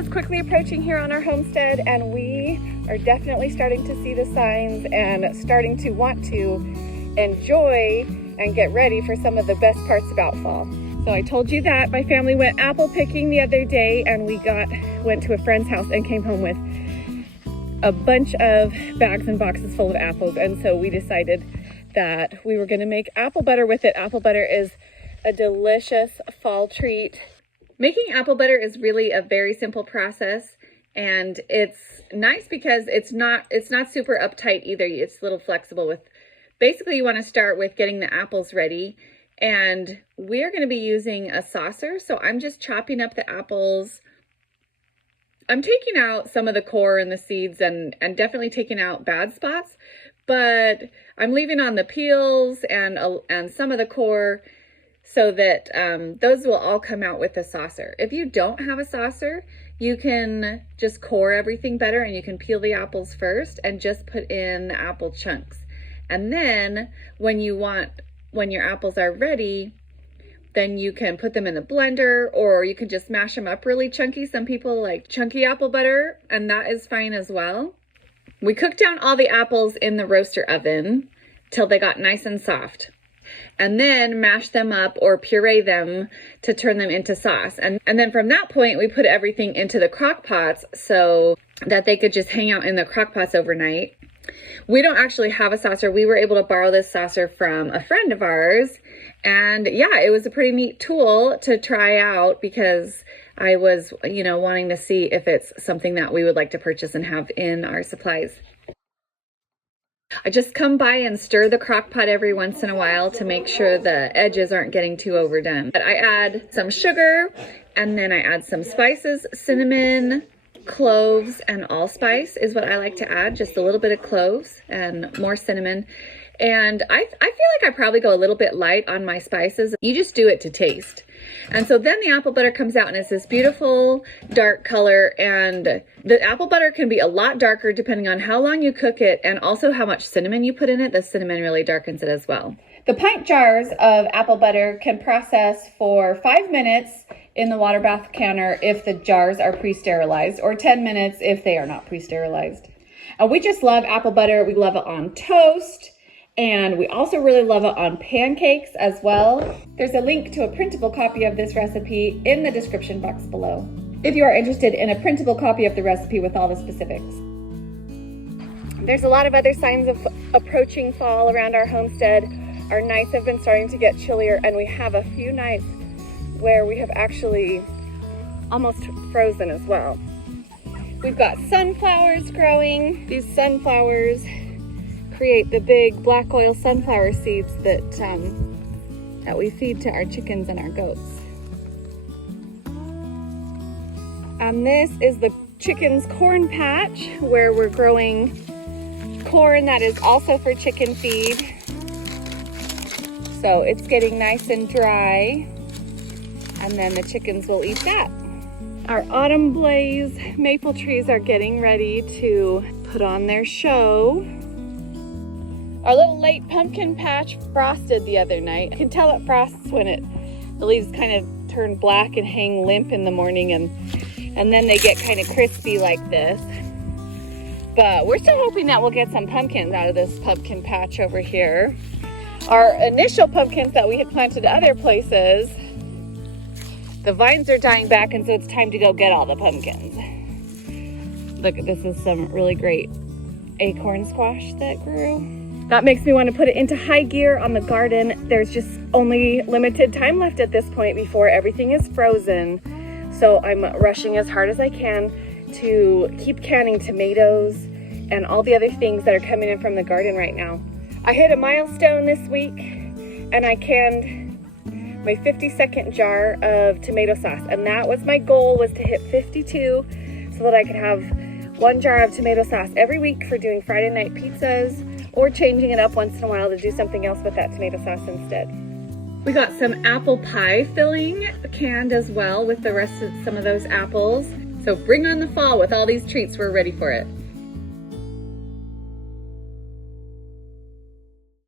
is quickly approaching here on our homestead, and we are definitely starting to see the signs and starting to want to enjoy and get ready for some of the best parts about fall. So I told you that my family went apple picking the other day, and we went to a friend's house and came home with a bunch of bags and boxes full of apples. And so we decided that we were going to make apple butter with it. Apple butter is a delicious fall treat. Making apple butter is really a very simple process, and it's nice because it's not super uptight either. It's a little flexible with, basically you want to start with getting the apples ready, and we're going to be using a saucer. So I'm just chopping up the apples. I'm taking out some of the core and the seeds and definitely taking out bad spots, but I'm leaving on the peels and some of the core so that those will all come out with the saucer. If you don't have a saucer, you can just core everything better, and you can peel the apples first and just put in the apple chunks. And then when your apples are ready, then you can put them in the blender, or you can just mash them up really chunky. Some people like chunky apple butter, and that is fine as well. We cooked down all the apples in the roaster oven till they got nice and soft, and then mash them up or puree them to turn them into sauce. And then from that point, we put everything into the crock pots so that they could just hang out in the crock pots overnight. We don't actually have a saucer. We were able to borrow this saucer from a friend of ours. And yeah, it was a pretty neat tool to try out because I was, wanting to see if it's something that we would like to purchase and have in our supplies. I just come by and stir the crock pot every once in a while to make sure the edges aren't getting too overdone. But I add some sugar, and then I add some spices, cinnamon, cloves, and allspice is what I like to add. Just a little bit of cloves and more cinnamon. And I feel like I probably go a little bit light on my spices. You just do it to taste. And so then the apple butter comes out, and it's this beautiful dark color. And the apple butter can be a lot darker depending on how long you cook it and also how much cinnamon you put in it. The cinnamon really darkens it as well. The pint jars of apple butter can process for 5 minutes in the water bath canner if the jars are pre-sterilized, or 10 minutes if they are not pre-sterilized. And we just love apple butter. We love it on toast. And we also really love it on pancakes as well. There's a link to a printable copy of this recipe in the description box below, if you are interested in a printable copy of the recipe with all the specifics. There's a lot of other signs of approaching fall around our homestead. Our nights have been starting to get chillier, and we have a few nights where we have actually almost frozen as well. We've got sunflowers growing. These sunflowers create the big black oil sunflower seeds that we feed to our chickens and our goats. And this is the chickens' corn patch, where we're growing corn that is also for chicken feed. So it's getting nice and dry, and then the chickens will eat that. Our autumn blaze maple trees are getting ready to put on their show. Our little late pumpkin patch frosted the other night. You can tell it frosts when the leaves kind of turn black and hang limp in the morning, and then they get kind of crispy like this. But we're still hoping that we'll get some pumpkins out of this pumpkin patch over here. Our initial pumpkins that we had planted other places, the vines are dying back, and so it's time to go get all the pumpkins. Look, this is some really great acorn squash that grew. That makes me want to put it into high gear on the garden. There's just only limited time left at this point before everything is frozen. So I'm rushing as hard as I can to keep canning tomatoes and all the other things that are coming in from the garden right now. I hit a milestone this week, and I canned my 52nd jar of tomato sauce. And that was my goal, was to hit 52 so that I could have 1 jar of tomato sauce every week for doing Friday night pizzas, or changing it up once in a while to do something else with that tomato sauce instead. We got some apple pie filling canned as well with the rest of some of those apples. So bring on the fall with all these treats. We're ready for it.